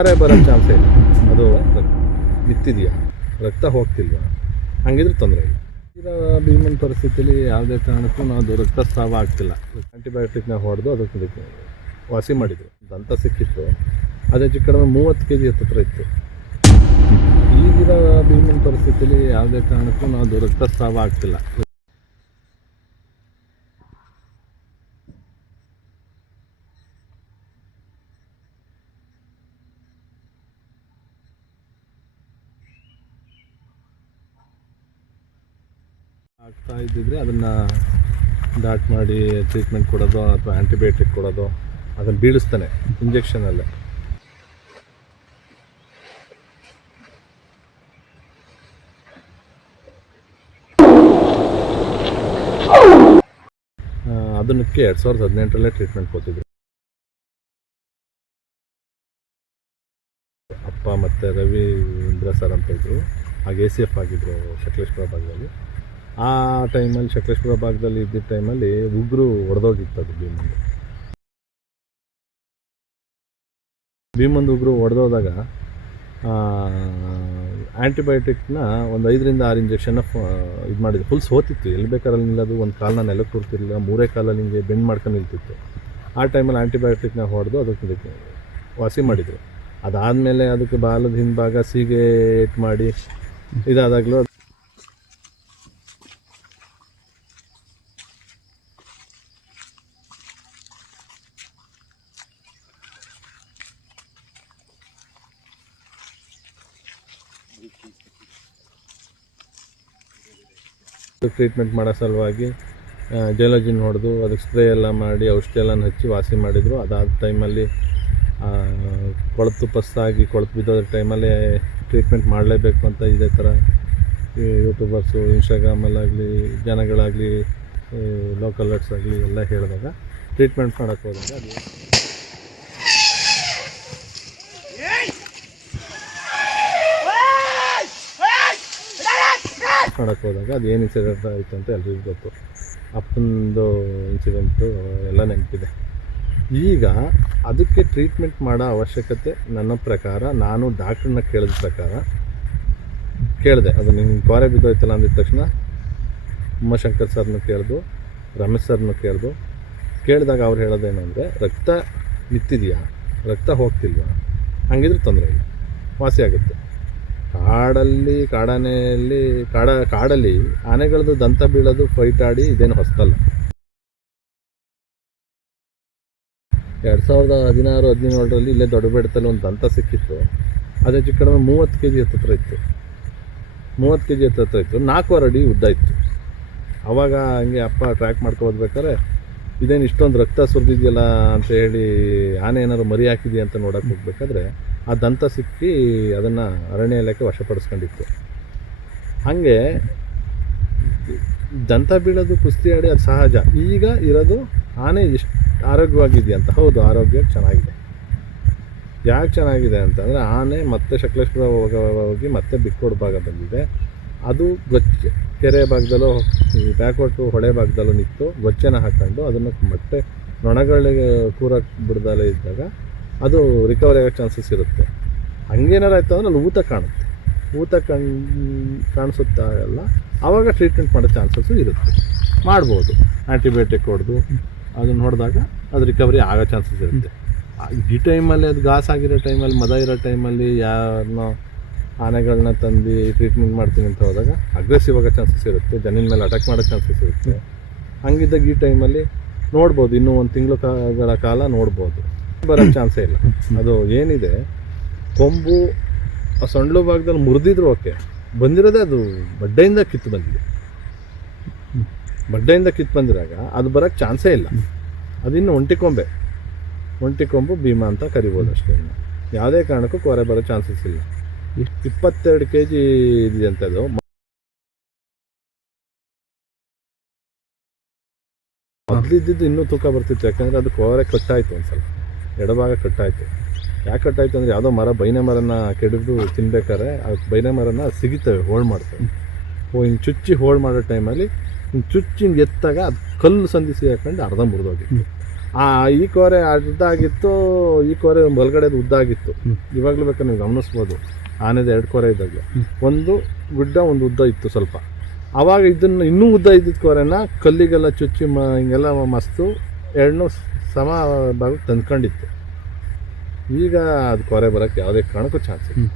ಬರೋ ಚಾನ್ಸೇ ಇಲ್ಲ. ಅದು ನಿಂತಿದೆಯಾ, ರಕ್ತ ಹೋಗ್ತಿಲ್ವಾ, ಹಂಗಿದ್ರೆ ತೊಂದರೆ ಇಲ್ಲ. ಈಗ ಭೀಮನ ಪರಿಸ್ಥಿತಿಯಲ್ಲಿ ಯಾವುದೇ ಕಾರಣಕ್ಕೂ ಅದು ರಕ್ತಸ್ರಾವ ಆಗ್ತಿಲ್ಲ. ಆ್ಯಂಟಿಬಯೋಟಿಕ್ನ ಹೊಡೆದು ಅದಕ್ಕೆ ವಾಸಿ ಮಾಡಿದರು. ದಂತ ಸಿಕ್ಕಿತ್ತು, ಅದು ಹೆಚ್ಚು ಕಡಿಮೆ 30 kg ಹತ್ತಿರ ಇತ್ತು. ಈಗಿನ ಭೀಮನ ಪರಿಸ್ಥಿತಿಯಲ್ಲಿ ಯಾವುದೇ ಕಾರಣಕ್ಕೂ ಅದು ರಕ್ತಸ್ರಾವ ಆಗ್ತಿಲ್ಲ. ಆಗ್ತಾ ಇದ್ದಿದ್ರೆ ಅದನ್ನು ಡಾಟ್ ಮಾಡಿ ಟ್ರೀಟ್ಮೆಂಟ್ ಕೊಡೋದು ಅಥವಾ ಆ್ಯಂಟಿಬಯೋಟಿಕ್ ಕೊಡೋದು, ಅದನ್ನು ಬೀಳಿಸ್ತಾನೆ ಇಂಜೆಕ್ಷನಲ್ಲೇ. ಅದಕ್ಕೆ 2018ರಲ್ಲೇ ಟ್ರೀಟ್ಮೆಂಟ್ ಕೊಟ್ಟಿದ್ರು. ಅಪ್ಪ ಮತ್ತು ರವೀಂದ್ರ ಸರ್ ಅಂತ ಇದ್ದರು, ಆಗ ACF ಆಗಿದ್ದರು ಸಕಲೇಶಪುರ ಭಾಗದಲ್ಲಿ. ಆ ಟೈಮಲ್ಲಿ ಸಕಲೇಶಪುರ ಭಾಗದಲ್ಲಿ ಇದ್ದಿದ್ದ ಟೈಮಲ್ಲಿ ಉಗುರು ಒಡೆದೋಗಿತ್ತು. ಅದು ಭೀಮಂದು ಉಗುರು ಒಡೆದೋದಾಗ ಆ್ಯಂಟಿಬಯೋಟಿಕ್ನ ಒಂದು 5ರಿಂದ 6 ಇಂಜೆಕ್ಷನ್ನ ಇದು ಮಾಡಿದ್ರು. ಫುಲ್ ಸೋತಿತ್ತು, ಎಲ್ಲಿ ಬೇಕಾರಲ್ಲಿ ನಿಲ್ಲೋದು, ಒಂದು ಕಾಲನ್ನ ನೆಲಕ್ಕೆ ಕೂರ್ತಿರಲಿಲ್ಲ, 3 ಕಾಲಲ್ಲಿ ಹಿಂಗೆ ಬೆಂಡ್ ಮಾಡ್ಕೊಂಡು ನಿಲ್ತಿತ್ತು. ಆ ಟೈಮಲ್ಲಿ ಆ್ಯಂಟಿಬಯೋಟಿಕ್ನ ಹೊಡೆದು ಅದಕ್ಕೆ ವಾಸಿ ಮಾಡಿದರು. ಅದಾದಮೇಲೆ ಅದಕ್ಕೆ ಬಾಲದ ಹಿಂಭಾಗ ಸೀಗೆ ಏಟ್ ಮಾಡಿ ಇದಾದಾಗಲೂ ಟ್ರೀಟ್ಮೆಂಟ್ ಮಾಡೋ ಸಲುವಾಗಿ ಜೈಲಜಿನ್ ಹೊಡೆದು ಅದಕ್ಕೆ ಸ್ಪ್ರೇ ಎಲ್ಲ ಮಾಡಿ ಔಷಧಿ ಎಲ್ಲ ಹಚ್ಚಿ ವಾಸಿ ಮಾಡಿದರು. ಅದಾದ ಟೈಮಲ್ಲಿ ಕೊಳತು ಪಸ್ಸಾಗಿ ಕೊಳತು ಬಿದ್ದೋದ್ರ ಟೈಮಲ್ಲಿ ಟ್ರೀಟ್ಮೆಂಟ್ ಮಾಡಲೇಬೇಕು ಅಂತ ಇದೇ ಥರ ಯೂಟ್ಯೂಬರ್ಸು, ಇನ್ಸ್ಟಾಗ್ರಾಮಲ್ಲಾಗಲಿ, ಜನಗಳಾಗಲಿ, ಲೋಕಲರ್ಸ್ ಆಗಲಿ ಎಲ್ಲ ಹೇಳಿದಾಗ ಟ್ರೀಟ್ಮೆಂಟ್ ಮಾಡೋಕ್ಕೆ ಹೋದಾಗ ಅದು ಏನು ಇನ್ಸಿಡೆಂಟ್ ಆಯಿತು ಅಂತ ಎಲ್ರಿಗೂ ಗೊತ್ತು. ಅಪ್ಪಂದು ಇನ್ಸಿಡೆಂಟು ಎಲ್ಲ ನೆನಪಿದೆ. ಈಗ ಅದಕ್ಕೆ ಟ್ರೀಟ್ಮೆಂಟ್ ಮಾಡೋ ಅವಶ್ಯಕತೆ ನನ್ನ ಪ್ರಕಾರ, ನಾನು ಡಾಕ್ಟ್ರನ್ನ ಕೇಳಿದ ಪ್ರಕಾರ ಕೇಳಿದೆ. ಅದು ನಿಂಗೆ ಕೋರೆ ಬಿದ್ದೋಯ್ತಲ್ಲ ಅಂದಿದ ತಕ್ಷಣ ಉಮಾಶಂಕರ್ ಸರ್ನ ಕೇಳಿದು, ರಮೇಶ್ ಸರ್ನ ಕೇಳಿದಾಗ ಅವ್ರು ಹೇಳೋದೇನು ಅಂದರೆ, ರಕ್ತ ನಿಂತಿದೆಯಾ, ರಕ್ತ ಹೋಗ್ತಿಲ್ವಾ, ಹಂಗಿದ್ರೆ ತೊಂದರೆ ಇಲ್ಲ, ವಾಸಿ ಆಗುತ್ತೆ. ಕಾಡಲ್ಲಿ ಆನೆಗಳದ್ದು ದಂತ ಬೀಳೋದು, ಫೈಟ್ ಆಡಿ ಇದೇನು ಹೊಸದಲ್ಲ. 2016-17ರಲ್ಲಿ ಇಲ್ಲೇ ದೊಡ್ಡಬೆಟ್ಟದಲ್ಲಿ ಒಂದು ದಂತ ಸಿಕ್ಕಿತ್ತು. ಅದು ಹೆಚ್ಚು ಕಡಿಮೆ 30 kg ಹತ್ತಿರ ಇತ್ತು. 30 kg ಹತ್ತಿರ ಇತ್ತು, 4 ಅಡಿ ಉದ್ದ ಇತ್ತು. ಆವಾಗ ಹಂಗೆ ಅಪ್ಪ ಟ್ರ್ಯಾಕ್ ಮಾಡ್ಕೊಳ್ಬೇಕಾದ್ರೆ ಇದೇನು ಇಷ್ಟೊಂದು ರಕ್ತ ಸುರಿದಿದೆಯಲ್ಲ ಅಂತ ಹೇಳಿ ಆನೆ ಏನಾದ್ರು ಮರಿ ಹಾಕಿದೆಯಾ ಅಂತ ನೋಡೋಕೆ ಹೋಗ್ಬೇಕಾದ್ರೆ ಆ ದಂತ ಸಿಕ್ಕಿ ಅದನ್ನು ಅರಣ್ಯ ಇಲಾಖೆ ವಶಪಡಿಸ್ಕೊಂಡಿತ್ತು. ಹಾಗೆ ದಂತ ಬೀಳೋದು, ಕುಸ್ತಿ ಆಡಿ ಅದು ಸಹಜ. ಈಗ ಇರೋದು ಆನೆ ಎಷ್ಟು ಆರೋಗ್ಯವಾಗಿದೆಯಾ ಅಂತ. ಹೌದು, ಆರೋಗ್ಯ ಚೆನ್ನಾಗಿದೆ. ಯಾಕೆ ಚೆನ್ನಾಗಿದೆ ಅಂತಂದರೆ, ಆನೆ ಮತ್ತೆ ಸಕಲೇಶಪುರ ಹೋಗಿ ಮತ್ತೆ ಬಿಕ್ಕೋಡ್ ಭಾಗ ಬಂದಿದೆ. ಅದು ಕೆರೆ ಭಾಗದಲ್ಲೂ, ಈ ಬ್ಯಾಕ್ವರ್ಟು ಹೊಳೆ ಭಾಗದಲ್ಲೂ ನಿಂತು ಗೊಚ್ಚೆನ ಹಾಕ್ಕೊಂಡು ಅದನ್ನು ಮತ್ತೆ ನೊಣಗಳಿಗೆ ಕೂರಕ್ಕೆ ಬಿಡ್ದಲ್ಲೇ ಇದ್ದಾಗ ಅದು ರಿಕವರಿ ಆಗೋ ಚಾನ್ಸಸ್ ಇರುತ್ತೆ. ಹಂಗೇನಾರು ಆಯಿತು ಅಂದರೆ ಅಲ್ಲಿ ಊತ ಕಾಣುತ್ತೆ. ಊತ ಕಾಣಿಸುತ್ತಾಗಲ್ಲ, ಆವಾಗ ಟ್ರೀಟ್ಮೆಂಟ್ ಮಾಡೋ ಚಾನ್ಸಸ್ಸು ಇರುತ್ತೆ. ಮಾಡ್ಬೋದು, ಆ್ಯಂಟಿಬಯೋಟಿಕ್ ಹೊಡೆದು ಅದನ್ನು ಹೊಡೆದಾಗ ಅದು ರಿಕವರಿ ಆಗೋ ಚಾನ್ಸಸ್ ಇರುತ್ತೆ. ಈ ಟೈಮಲ್ಲಿ ಅದು ಗಾಸಾಗಿರೋ ಟೈಮಲ್ಲಿ, ಮದ ಇರೋ ಟೈಮಲ್ಲಿ ಯಾರನ್ನೋ ಆನೆಗಳನ್ನ ತಂದು ಟ್ರೀಟ್ಮೆಂಟ್ ಮಾಡ್ತೀನಿ ಅಂತ ಹೋದಾಗ ಅಗ್ರೆಸಿವ್ ಆಗೋ ಚಾನ್ಸಸ್ ಇರುತ್ತೆ, ಜನಿನ ಮೇಲೆ ಅಟ್ಯಾಕ್ ಮಾಡೋ ಚಾನ್ಸಸ್ ಇರುತ್ತೆ. ಹಂಗಿದ್ದಾಗ ಈ ಟೈಮಲ್ಲಿ ನೋಡ್ಬೋದು, ಇನ್ನೂ 1 ತಿಂಗಳ ಕಾಲ ನೋಡ್ಬೋದು. ಬರೋ ಚಾನ್ಸೇ ಇಲ್ಲ. ಅದು ಏನಿದೆ, ಕೊಂಬು ಆ ಸೊಂಡ್ಲು ಭಾಗದಲ್ಲಿ ಮುರಿದಿದ್ರು ಓಕೆ, ಬಂದಿರೋದೇ ಅದು ಬಡ್ಡೆಯಿಂದ ಕಿತ್ತು ಬಂದಿದೆ. ಬಡ್ಡೆಯಿಂದ ಕಿತ್ತು ಬಂದಿರಾಗ ಅದು ಬರೋಕ್ಕೆ ಚಾನ್ಸೇ ಇಲ್ಲ. ಅದಿನ್ನು ಒಂಟಿ ಕೊಂಬು ಭೀಮ ಅಂತ ಕರಿಬೋದು ಅಷ್ಟೇ. ಯಾವುದೇ ಕಾರಣಕ್ಕೂ ಕೋರೆ ಬರೋ ಚಾನ್ಸಸ್ ಇಲ್ಲ. 22 kg ಇದೆ ಅಂತದ್ದು. ಮೊದಲಿದ್ದು ಇನ್ನೂ ತೂಕ ಬರ್ತಿತ್ತು, ಯಾಕಂದರೆ ಅದು ಕೋರೆ ಕಟ್ಟಾಯಿತು. ಒಂದು ಸಲ ಎಡಭಾಗ ಕಟ್ಟಾಯಿತು. ಯಾಕೆ ಕಟ್ಟಾಯಿತು ಅಂದರೆ, ಯಾವುದೋ ಬೈನೆ ಮರನ ಕೆಡಿದು ತಿನ್ಬೇಕಾದ್ರೆ ಆ ಬೈನೆ ಮರನ ಸಿಗಿತವೆ, ಹೋಲ್ಡ್ ಮಾಡ್ತವೆ. ಹಿಂಗೆ ಚುಚ್ಚಿ ಹೋಲ್ಡ್ ಮಾಡೋ ಟೈಮಲ್ಲಿ ಹಿಂಗೆ ಚುಚ್ಚಿ ಹಿಂಗೆ ಎತ್ತಾಗ ಅದು ಕಲ್ಲು ಸಂದಿಸಿ ಹಾಕೊಂಡು ಅರ್ಧ ಮುರಿದೋಗಿತ್ತು. ಈ ಕೋರೆ ಉದ್ದ ಆಗಿತ್ತು, ಈ ಕೋರೆ ಬಲಗಡೆದು ಉದ್ದ ಆಗಿತ್ತು. ಇವಾಗಲೂ ಬೇಕಾದ್ರೆ ನೀವು ಗಮನಿಸ್ಬೋದು, ಆನೆದು 2 ಕೋರೆ ಇದ್ದಾಗಲೇ ಒಂದು ಗುಡ್ಡ ಒಂದು ಉದ್ದ ಇತ್ತು ಸ್ವಲ್ಪ. ಆವಾಗ ಇದನ್ನು ಇನ್ನೂ ಉದ್ದ ಇದ್ದಿದ್ದ ಕೋರೆನ ಕಲ್ಲಿಗೆಲ್ಲ ಚುಚ್ಚಿ ಹಿಂಗೆಲ್ಲ ಮಸ್ತು ಎರಡನ್ನೂ ಸಮ ಭಾಗಕ್ಕೆ ತಂದ್ಕೊಂಡಿತ್ತು. ಈಗ ಅದು ಕೋರೆ ಬರೋಕ್ಕೆ ಯಾವುದೇ ಕಾರಣಕ್ಕೂ ಚಾನ್ಸ್ ಇಲ್ಲ.